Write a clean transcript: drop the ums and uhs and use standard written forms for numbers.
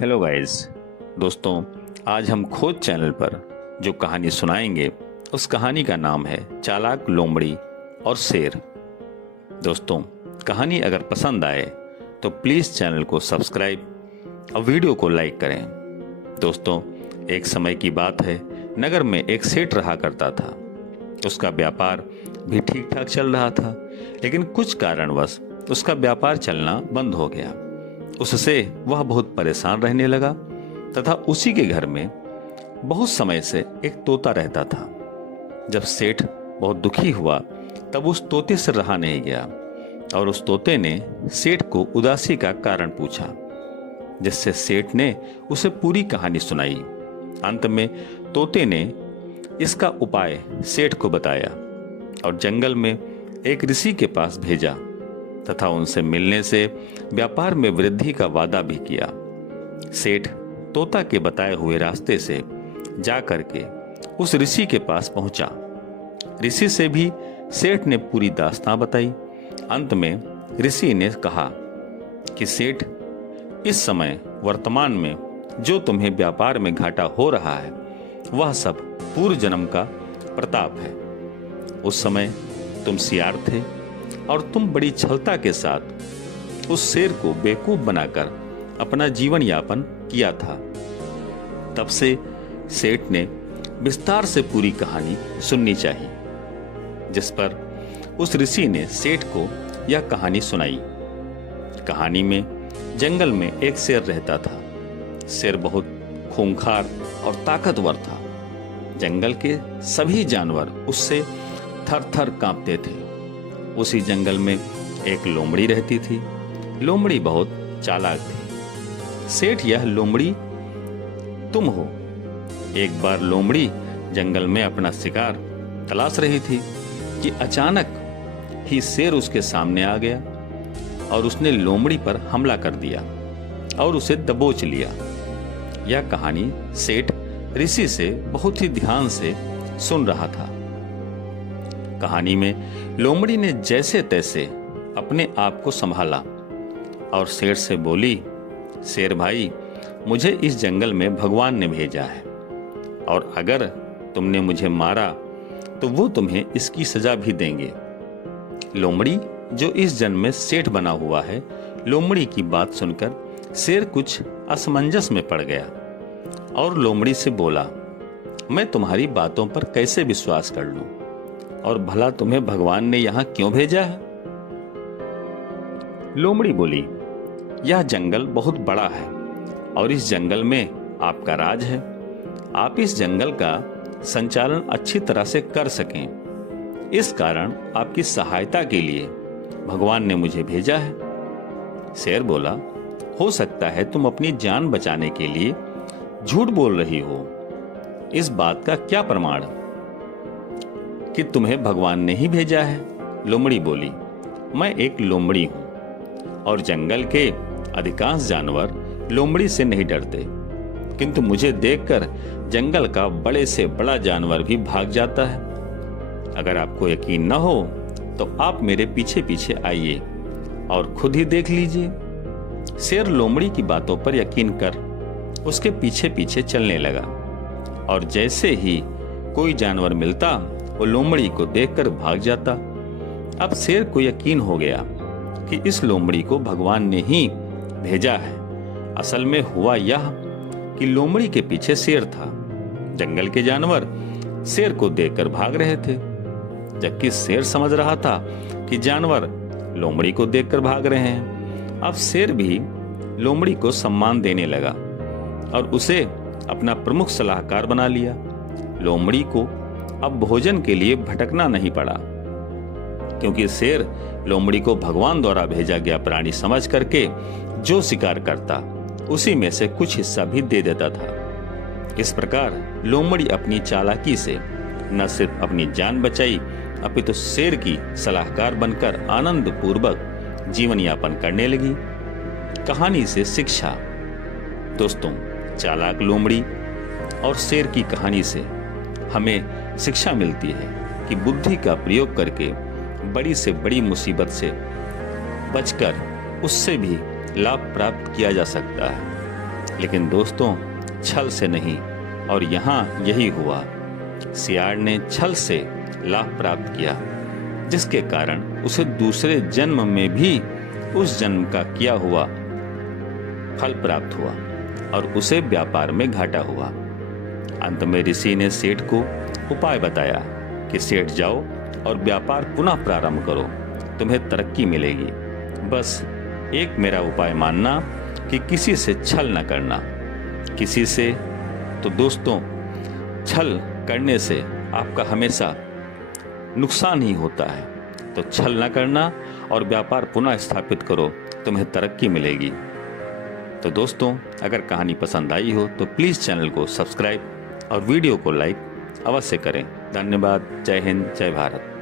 Hello guys दोस्तों, आज हम खोज चैनल पर जो कहानी सुनाएंगे उस कहानी का नाम है चालाक लोमड़ी और शेर। दोस्तों, कहानी अगर पसंद आए तो प्लीज़ चैनल को सब्सक्राइब और वीडियो को लाइक करें। दोस्तों, एक समय की बात है, नगर में एक सेठ रहा करता था। उसका व्यापार भी ठीक ठाक चल रहा था, लेकिन कुछ कारणवश उसका व्यापार चलना बंद हो गया। उससे वह बहुत परेशान रहने लगा तथा उसी के घर में बहुत समय से एक तोता रहता था। जब सेठ बहुत दुखी हुआ तब उस तोते से रहा नहीं गया और उस तोते ने सेठ को उदासी का कारण पूछा, जिससे सेठ ने उसे पूरी कहानी सुनाई। अंत में तोते ने इसका उपाय सेठ को बताया और जंगल में एक ऋषि के पास भेजा तथा उनसे मिलने से व्यापार में वृद्धि का वादा भी किया। सेठ तोता के बताए हुए रास्ते से जा करके उस ऋषि के पास पहुंचा। ऋषि से भी सेठ ने पूरी दास्तां बताई। अंत में ऋषि ने कहा कि सेठ, इस समय वर्तमान में जो तुम्हें व्यापार में घाटा हो रहा है वह सब पूर्व जन्म का प्रताप है। उस समय तुम सियार थे और तुम बड़ी छलता के साथ उस शेर को बेवकूफ बनाकर अपना जीवन यापन किया था। तब से सेठ ने विस्तार से पूरी कहानी सुननी चाहिए, जिस पर उस ऋषि ने सेठ को यह कहानी सुनाई। कहानी में जंगल में एक शेर रहता था। शेर बहुत खूंखार और ताकतवर था। जंगल के सभी जानवर उससे थर थर कांपते थे। उसी जंगल में एक लोमड़ी रहती थी। लोमड़ी बहुत चालाक थी। सेठ, यह लोमड़ी तुम हो। एक बार लोमड़ी जंगल में अपना शिकार तलाश रही थी कि अचानक ही शेर उसके सामने आ गया और उसने लोमड़ी पर हमला कर दिया और उसे दबोच लिया। यह कहानी सेठ ऋषि से बहुत ही ध्यान से सुन रहा था। कहानी में लोमड़ी ने जैसे तैसे अपने आप को संभाला और शेर से बोली, शेर भाई, मुझे इस जंगल में भगवान ने भेजा है और अगर तुमने मुझे मारा तो वो तुम्हें इसकी सजा भी देंगे। लोमड़ी, जो इस जन्म में सेठ बना हुआ है, लोमड़ी की बात सुनकर शेर कुछ असमंजस में पड़ गया और लोमड़ी से बोला, मैं तुम्हारी बातों पर कैसे विश्वास कर लूं और भला तुम्हें भगवान ने यहां क्यों भेजा है? लोमड़ी बोली, यह जंगल बहुत बड़ा है और इस जंगल में आपका राज है। आप इस जंगल का संचालन अच्छी तरह से कर सकें, इस कारण आपकी सहायता के लिए भगवान ने मुझे भेजा है। शेर बोला, हो सकता है तुम अपनी जान बचाने के लिए झूठ बोल रही हो। इस बात का क्या प्रमाण कि तुम्हें भगवान ने ही भेजा है? लोमड़ी बोली, मैं एक लोमड़ी हूं और जंगल के अधिकांश जानवर लोमड़ी से नहीं डरते, किंतु मुझे देखकर जंगल का बड़े से बड़ा जानवर भी भाग जाता है। अगर आपको यकीन न हो तो आप मेरे पीछे पीछे आइए और खुद ही देख लीजिए। शेर लोमड़ी की बातों पर यकीन कर उसके पीछे पीछे चलने लगा और जैसे ही कोई जानवर मिलता वो लोमड़ी को देखकर भाग जाता। अब शेर को यकीन हो गया कि इस लोमड़ी को भगवान ने ही भेजा है। असल में हुआ यह कि लोमड़ी के पीछे शेर था। जंगल के जानवर शेर को देखकर भाग रहे थे, जबकि शेर समझ रहा था कि जानवर लोमड़ी को देखकर भाग रहे हैं। अब शेर भी लोमड़ी को सम्मान देने लगा और उसे अपना प्रमुख सलाहकार बना लिया। लोमड़ी को अब भोजन के लिए भटकना नहीं पड़ा, क्योंकि शेर लोमड़ी को भगवान द्वारा भेजा गया प्राणी समझ करके जो शिकार करता उसी में से कुछ हिस्सा भी दे देता था। इस प्रकार लोमड़ी अपनी चालाकी से न सिर्फ अपनी जान बचाई, अपितु शेर की सलाहकार बनकर आनंद पूर्वक जीवन यापन करने लगी। कहानी से शिक्षा। दोस्तों, चालाक लोमड़ी और शेर की कहानी से हमें शिक्षा मिलती है कि बुद्धि का प्रयोग करके बड़ी से बड़ी मुसीबत से बचकर उससे भी लाभ प्राप्त किया जा सकता है। लेकिन दोस्तों छल से नहीं, और यहाँ यही हुआ। सियार ने छल से लाभ प्राप्त किया, जिसके कारण उसे दूसरे जन्म में भी उस जन्म का किया हुआ फल प्राप्त हुआ और उसे व्यापार में घाटा हुआ। अंत में ऋषि ने सेठ को उपाय बताया कि सेठ जाओ और व्यापार पुनः प्रारंभ करो, तुम्हें तरक्की मिलेगी। बस एक मेरा उपाय मानना कि किसी से छल न करना। किसी से तो दोस्तों छल करने से आपका हमेशा नुकसान ही होता है। तो छल न करना और व्यापार पुनः स्थापित करो, तुम्हें तरक्की मिलेगी। तो दोस्तों अगर कहानी पसंद आई हो तो प्लीज़ चैनल को सब्सक्राइब और वीडियो को लाइक अवश्य करें। धन्यवाद। जय हिंद, जय भारत।